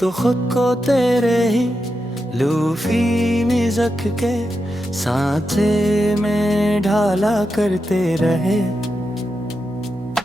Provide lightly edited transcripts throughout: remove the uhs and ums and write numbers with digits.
तो खुद को तेरे ही लूफी मिज़क के सांचे में ढाला करते रहे।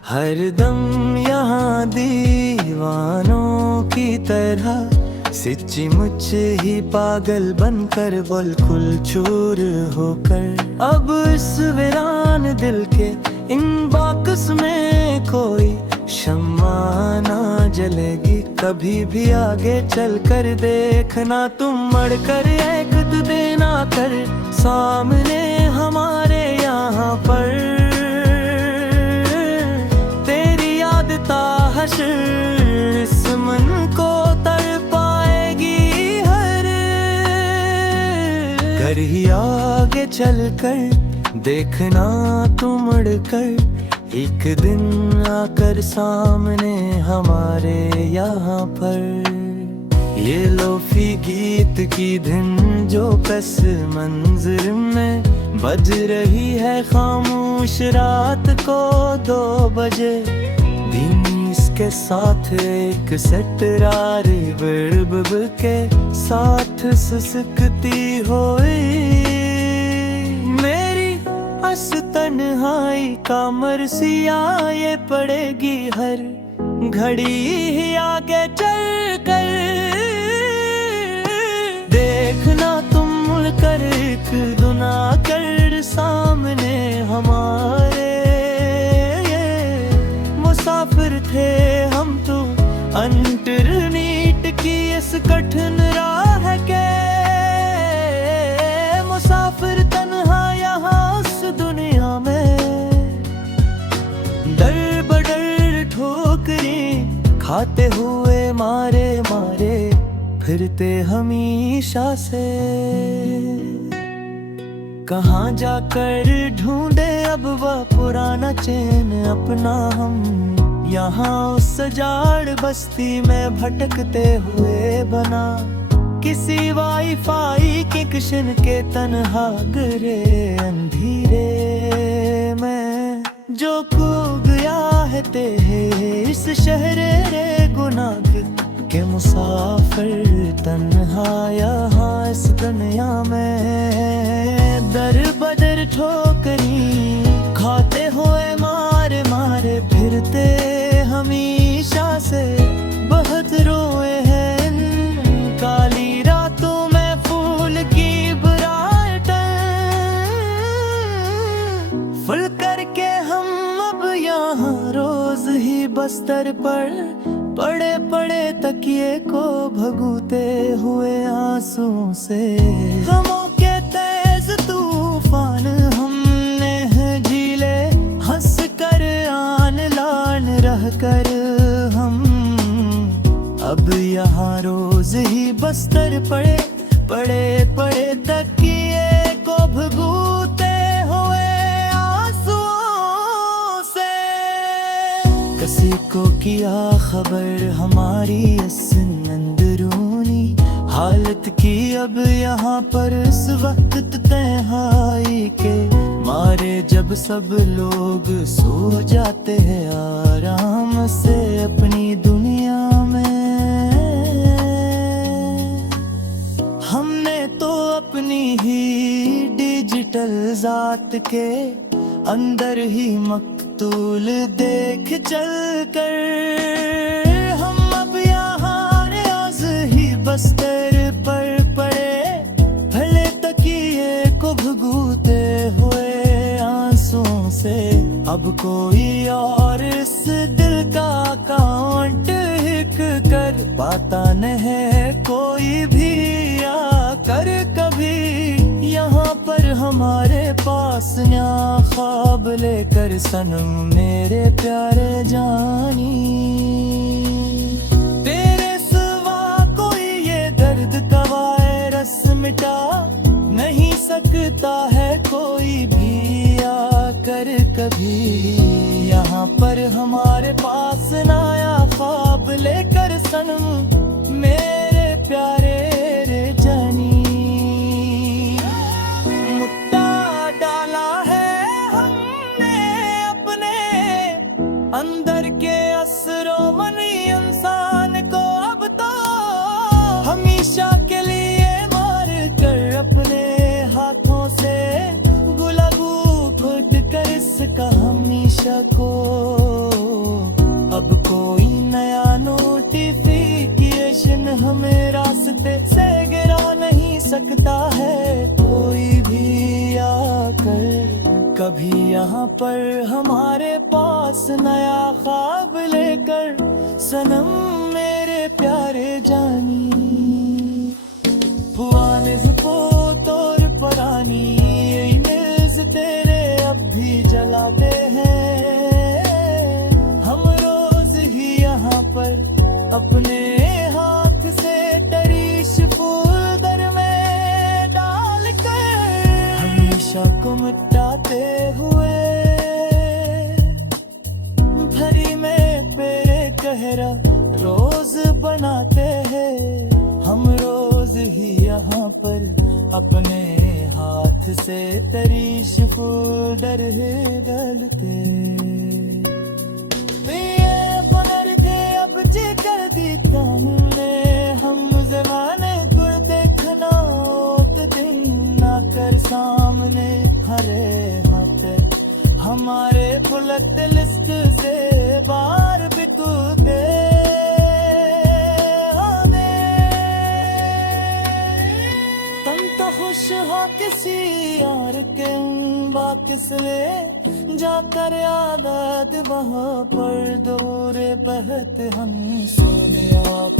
हर दम यहाँ दीवानों की तरह सच्ची मुझे ही पागल बनकर बिल्कुल चूर होकर। अब इस वीरान दिल के इन बाकस में कोई शम्मा ना जलेगी कभी भी। आगे चल कर देखना तुम मर कर एक देना कर सामने हमारे यहाँ पर। तेरी याद ताहशर इस मन को तड़पाएगी हर। कर ही आगे चल कर देखना तुम मुड़ कर एक दिन आकर सामने हमारे यहाँ पर। ये लोफी गीत की धुन जो पस मंजर में बज रही है खामोश रात को 2 बजे। दिन इसके साथ एक सटरार बड़बब के साथ सुसकती हुई मेरी हस तन्हाई का मरसिया ये पड़ेगी हर घड़ी ही आगे चल कर। देखना तुम मुड़कर एक दुना कर सामने हमारे। मुसाफिर थे हम तो अंतर्नीट की इस कठिन राह के। मुसाफिर तन्हा यहाँ उस दुनिया में डर बडर ठोकरें खाते हुए मारे मारे फिरते हमेशा से। कहाँ जाकर ढूंढे अब वह पुराना चैन अपना हम। यहाँ उस सजाड़ बस्ती में भटकते हुए बना किसी वाईफाई के किशन के तन्हा गरे अंधेरे में। जो खो गया है तेरे इस शहरे रे गुनाह के मुसाफिर तन्हा यहाँ इस दुनिया में। दर बदर ठोकरी खाते हुए मारे मारे फिरते हमेशा से। बहुत रोए हैं इन काली रातों में फूल की बुराइटें फुल करके हम अब यहाँ रोज ही बस्तर पर पड़े पड़े तकिए को भगूते हुए आंसुओं से। गमों के तेज तूफान हमने झीले हंस कर आन लान रह कर हम अब यहाँ रोज ही बस्तर पड़े पड़े पड़े तकिए को भगूते हुए आंसुओं से। किसी को किया खबर हमारी इस अंदरूनी हालत की। अब यहाँ पर इस वक्त तन्हाई के मारे जब सब लोग सो जाते हैं आराम से अपनी दुनिया में। हमने तो अपनी ही डिजिटल जात के अंदर ही मकतूल देख चल कर। हम अब यहाँ रियाज ही बस्तर पर पड़े भले तकिए को भगूते हुए आंसुओं से। अब कोई और इस दिल का कांट हिक कर पाता नहीं कोई भी आकर कभी यहाँ पर हमारे पास न्या ख्वाब लेकर सनम मेरे प्यारे जानी। तेरे सिवा कोई ये दर्द का वायरस मिटा नहीं सकता है कोई भी आकर कभी यहाँ पर हमारे पास नया ख्वाब लेकर सनम मेरे प्यारे रे जानी। मुद्दा डाला है हमने अपने अंदर के असरो मनी इंसान को अब तो रखो। अब कोई नया नोटिफिकेशन हमें रास्ते से गिरा नहीं सकता है कोई भी आकर। कभी यहाँ पर हमारे पास नया ख्वाब लेकर सनम मेरे प्यारे जानी। पुआनिज को तोर परानी ईमेल्स तेरे अब भी जलाते हैं। हम रोज ही यहाँ पर अपने हाथ से टरीश फोल्डर में डाल कर हमेशा को मिटाते हुए भरी में पेरे कहरा रोज बनाते हैं। हम रोज ही यहाँ पर अपने हाथ से तरीश फोल्डर डालते। ये हुनर के अब जी कर दी हमने हम जमाने को देखना एक दिन ना कर सामने हरे हाथ हमारे बुलेट लिस्ट से बार भी तू दे। खुश हो किसी यार के बाकिसले जाकर आदत वहाँ पर दूर बहत हम सोने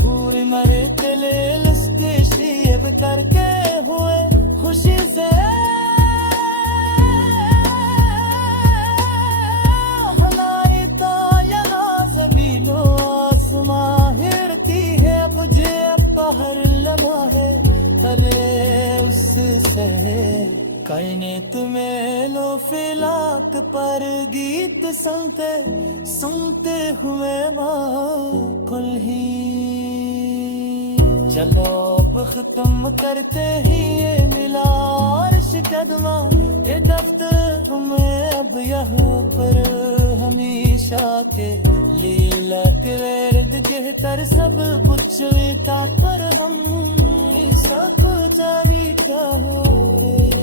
पूरी मरे तेले लिस्ट शेव करके हुए खुशी से हमारी तो यहाँ जमीनो आसमां हिरती है अब जे हर लम्हा है तले उससे कहने तुम्हें लो फिलाक पर गीत सुनते सुनते हुए माकुल ही। चलो अब खत्म करते ही ये मिला अर्श कदमा ये दफ्तर हमें अब यहाँ पर हमेशा के लीला किरद के तर सब कुछ पर हम सब जारी क्या हो रे।